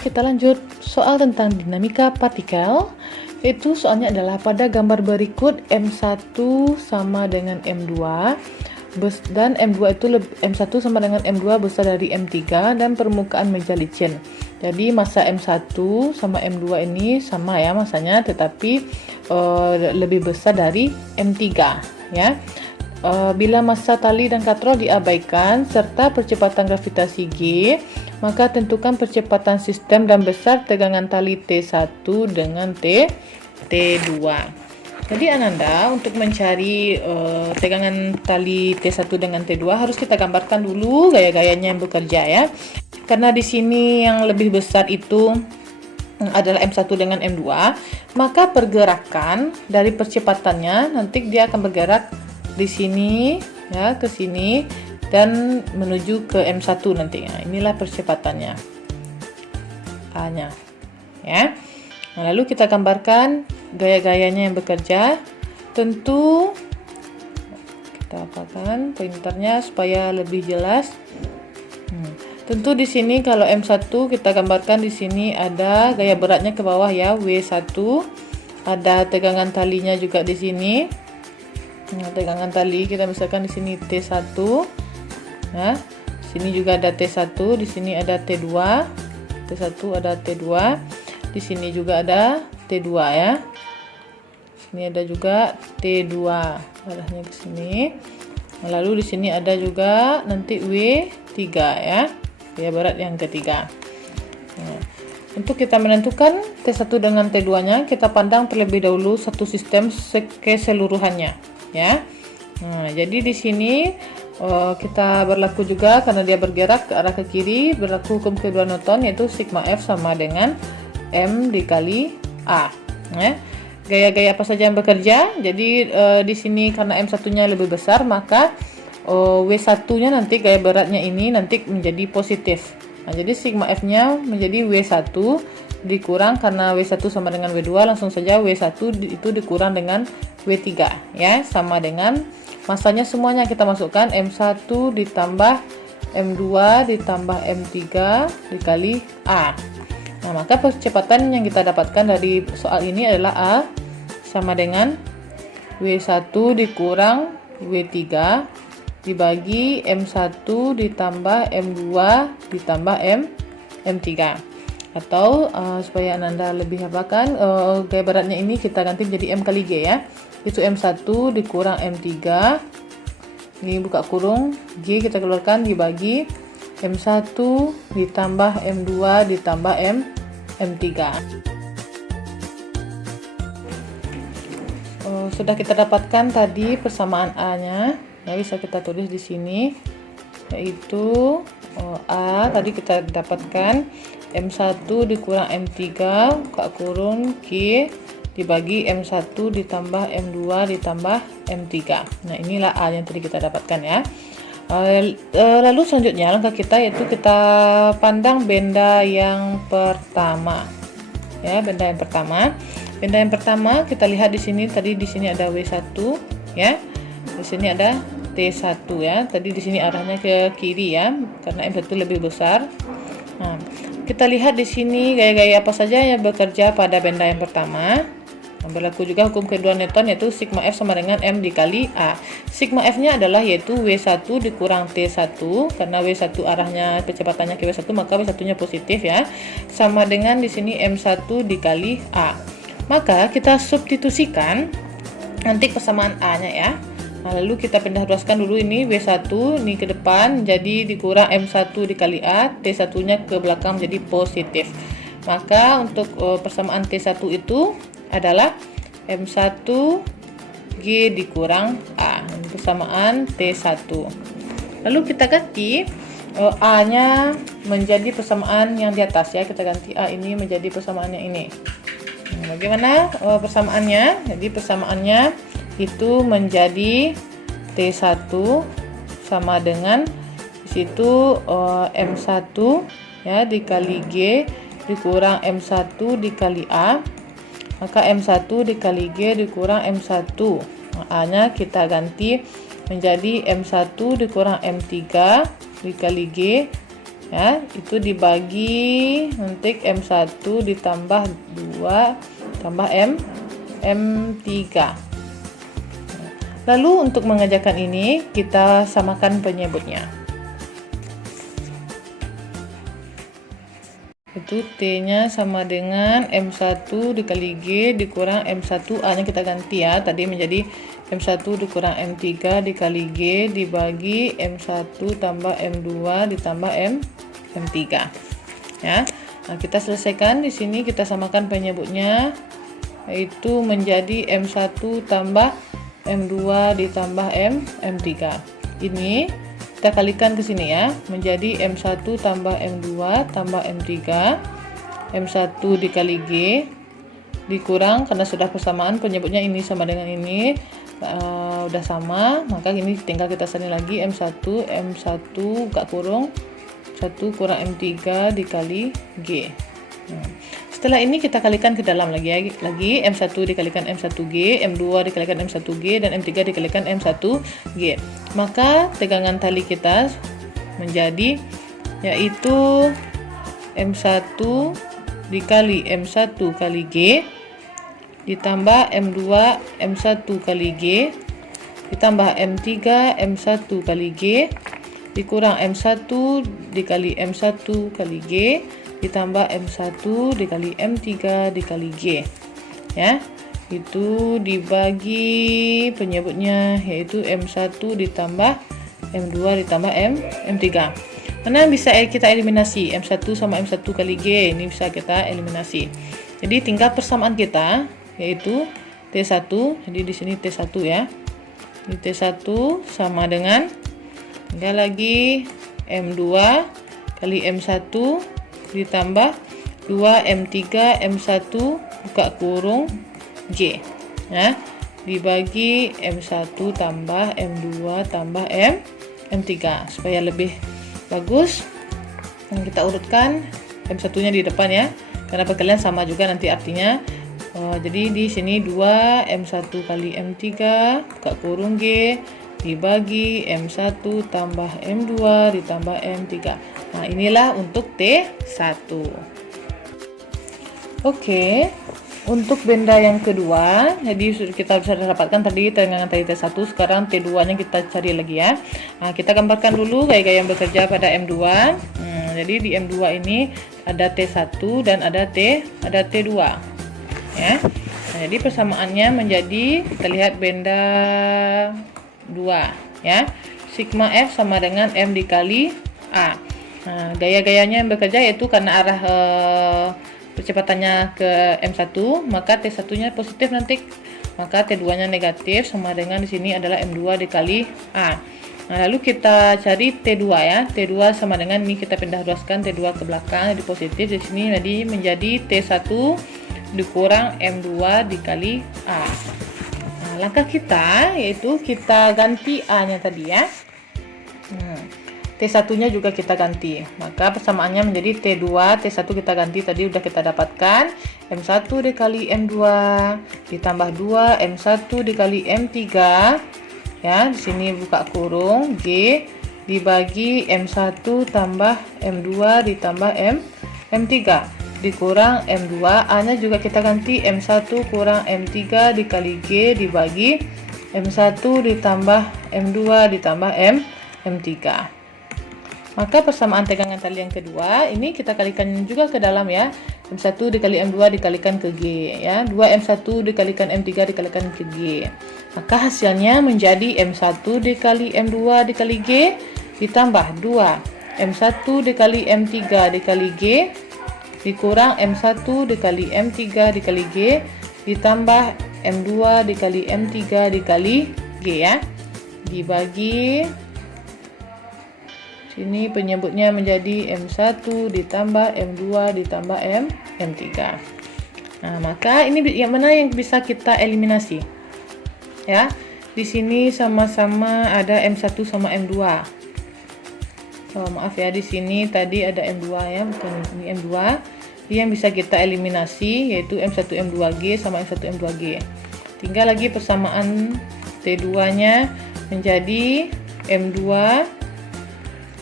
kita lanjut soal tentang dinamika partikel. Itu soalnya adalah pada gambar berikut M1 sama dengan M2 dan M2 itu M1 sama dengan M2 besar dari M3 dan permukaan meja licin. Jadi massa M1 sama M2 ini sama ya masanya, tetapi lebih besar dari M3 ya. Bila massa tali dan katrol diabaikan serta percepatan gravitasi G, maka tentukan percepatan sistem dan besar tegangan tali T1 dengan T2. Jadi Ananda, untuk mencari tegangan tali T1 dengan T2 harus kita gambarkan dulu gaya-gayanya yang bekerja ya. Karena di sini yang lebih besar itu adalah M1 dengan M2, maka pergerakan dari percepatannya nanti dia akan bergerak di sini ya, ke sini dan menuju ke M1 nanti. Nah, inilah percepatannya A-nya ya. Nah, lalu kita gambarkan gaya-gayanya yang bekerja. Tentu kita apakan pointernya supaya lebih jelas. Tentu di sini kalau M1 kita gambarkan di sini ada gaya beratnya ke bawah ya, W1. Ada tegangan talinya juga di sini. Nah, tegangan tali kita misalkan di sini T1. Nah, sini juga ada T1, di sini ada T2. T1 ada T2. Di sini juga ada T2 ya. Sini ada juga T2 arahnya ke sini. Lalu di sini ada juga nanti W3 ya. Gaya berat yang ketiga. Nah, untuk kita menentukan T1 dengan T2-nya, kita pandang terlebih dahulu satu sistem keseluruhannya ya. Nah, jadi di sini kita berlaku juga karena dia bergerak ke arah ke kiri, berlaku hukum kedua Newton yaitu sigma F sama dengan M dikali A ya. Gaya-gaya apa saja yang bekerja? Jadi di sini karena M1-nya lebih besar, maka W1-nya nanti gaya beratnya ini nanti menjadi positif. Nah, jadi sigma F-nya menjadi W1 dikurang karena W1 sama dengan W2, langsung saja W1 itu dikurang dengan W3 ya, sama dengan masanya semuanya kita masukkan M1 ditambah M2 ditambah M3 dikali A. Nah, maka percepatan yang kita dapatkan dari soal ini adalah A sama dengan W1 dikurang W3 dibagi M1 ditambah M2 ditambah M3. Atau supaya Ananda lebih hafakan, gaya beratnya ini kita ganti menjadi M kali G ya. Itu M1 dikurang M3. Ini buka kurung, G kita keluarkan dibagi M1 ditambah M2 ditambah M3. Sudah kita dapatkan tadi persamaan A-nya. Ya, bisa kita tulis di sini, yaitu A tadi kita dapatkan M1 dikurang M3 buka kurung G dibagi M1 ditambah M2 ditambah M3. Nah, inilah A yang tadi kita dapatkan ya. Lalu selanjutnya langkah kita yaitu kita pandang benda yang pertama ya. Benda yang pertama kita lihat di sini, tadi di sini ada W1 ya. Di sini ada T1 ya. Tadi di sini arahnya ke kiri ya karena M1 lebih besar. Nah, kita lihat di sini gaya-gaya apa saja yang bekerja pada benda yang pertama. Berlaku juga hukum kedua Newton yaitu sigma F sama dengan M dikali A. Sigma F-nya adalah yaitu W1 dikurang T1 karena W1 arahnya kecepatannya ke W1 maka W1-nya positif ya. Sama dengan di sini M1 dikali A. Maka kita substitusikan nanti persamaan A-nya ya. Nah, lalu kita pindah ruaskan dulu ini W1 ini ke depan jadi dikurang M1 dikali A, T1-nya ke belakang menjadi positif. Maka untuk persamaan T1 itu adalah M1 G dikurang A. Ini persamaan T1. Lalu kita ganti A-nya menjadi persamaan yang di atas ya. Kita ganti A ini menjadi persamaan yang ini. Nah, bagaimana persamaannya? Jadi persamaannya itu menjadi T1 sama dengan di situ M1 ya dikali G dikurang M1 dikali A. Maka M1 dikali G dikurang M1. Nah, A-nya kita ganti menjadi M1 dikurang M3 dikali G Ya, itu dibagi nanti M1 ditambah 2 tambah M3. Lalu untuk mengerjakan ini kita samakan penyebutnya. Itu T-nya sama dengan M1 dikali G dikurang M1 A nya kita ganti ya. Tadi menjadi M1 dikurang M3 dikali G dibagi M1 tambah M2 ditambah M3. Ya. Nah, kita selesaikan di sini, kita samakan penyebutnya, yaitu menjadi M1 tambah M2 ditambah M3. Ini kita kalikan ke sini ya, menjadi M1 tambah M2 tambah M3, M1 dikali G dikurang, karena sudah persamaan penyebutnya ini sama dengan ini, udah sama, maka ini tinggal kita sini lagi M1 buka kurung 1 kurang M3 dikali G. Setelah ini kita kalikan ke dalam lagi M1 dikalikan M1G, M2 dikalikan M1G, dan M3 dikalikan M1G. Maka tegangan tali kita menjadi yaitu M1 dikali M1 kali G ditambah M2 M1 kali G ditambah M3 M1 kali G dikurang M1 dikali M1 kali G ditambah M1 dikali M3 dikali G. Ya, itu dibagi penyebutnya yaitu M1 ditambah M2 ditambah M3. Mana bisa kita eliminasi? M1 sama M1 kali G ini bisa kita eliminasi. Jadi tinggal persamaan kita yaitu T1. Jadi di sini T1 ya. Di T1 sama dengan, tinggal lagi M2 kali M1 ditambah 2M3 M1 buka kurung G ya, dibagi M1 tambah M2 tambah M3 supaya lebih bagus. Dan kita urutkan M1 nya di depan ya, karena perkalian sama juga nanti artinya. Jadi di sini 2 M1 kali M3 buka kurung G dibagi M1 tambah M2 ditambah M3. Nah, inilah untuk T1. Oke, untuk benda yang kedua, jadi kita bisa dapatkan tadi tegangan tali T1, sekarang T2 nya kita cari lagi ya. Nah, kita gambarkan dulu gaya-gaya yang bekerja pada M2. Jadi di M2 ini ada T1 dan ada T2 ya. Nah, jadi persamaannya menjadi, kita lihat benda 2 ya, sigma F sama dengan M dikali A. Nah, gaya-gayanya yang bekerja yaitu karena arah percepatannya ke M1, maka T1 nya positif nanti, maka T2 nya negatif, sama dengan di sini adalah M2 dikali A. Nah, lalu kita cari T2 ya. T2 sama dengan ini, kita pindah ruaskan T2 ke belakang jadi positif, di sini jadi menjadi T1 dikurang M2 dikali A. Nah, langkah kita yaitu kita ganti A nya tadi ya. T1 nya juga kita ganti, maka persamaannya menjadi T2 T1 kita ganti, tadi udah kita dapatkan M1 dikali M2 ditambah 2 M1 dikali M3 ya, di sini buka kurung G dibagi M1 tambah M2 ditambah M3 dikurang M2, A nya juga kita ganti M1 kurang M3 dikali G dibagi M1 ditambah M2 ditambah M3. Maka persamaan tegangan tali yang kedua ini kita kalikan juga ke dalam ya. M1 dikali M2 dikalikan ke G ya. 2M1 dikalikan M3 dikalikan ke G. Maka hasilnya menjadi M1 dikali M2 dikali G ditambah 2 M1 dikali M3 dikali G dikurang M1 dikali M3 dikali G ditambah M2 dikali M3 dikali G ya. Dibagi sini penyebutnya menjadi M1 ditambah M2 ditambah M3. Nah, maka ini yang mana yang bisa kita eliminasi? Ya. Di sini sama-sama ada M1 sama M2. Oh, maaf ya, di sini tadi ada M2 ya, bukan ini M2. Yang bisa kita eliminasi yaitu M1 M2G sama M1 M2G. Tinggal lagi persamaan T2-nya menjadi M2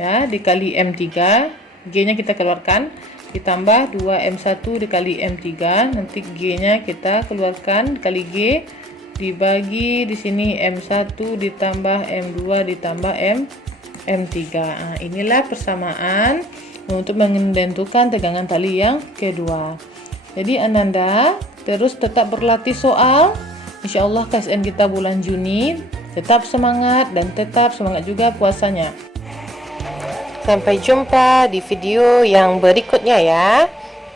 ya dikali M3 G-nya kita keluarkan, ditambah 2M1 dikali M3, nanti G-nya kita keluarkan dikali G, dibagi di sini M1 ditambah M2 ditambah M3. Nah, inilah persamaan untuk menentukan tegangan tali yang kedua. Jadi Ananda terus tetap berlatih soal. Insyaallah KSN kita bulan Juni. Tetap semangat dan tetap semangat juga puasanya. Sampai jumpa di video yang berikutnya ya.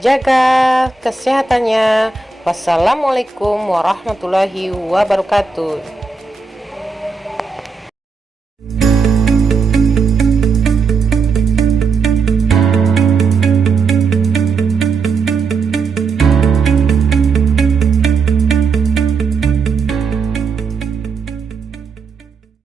Jaga kesehatannya. Wassalamualaikum warahmatullahi wabarakatuh.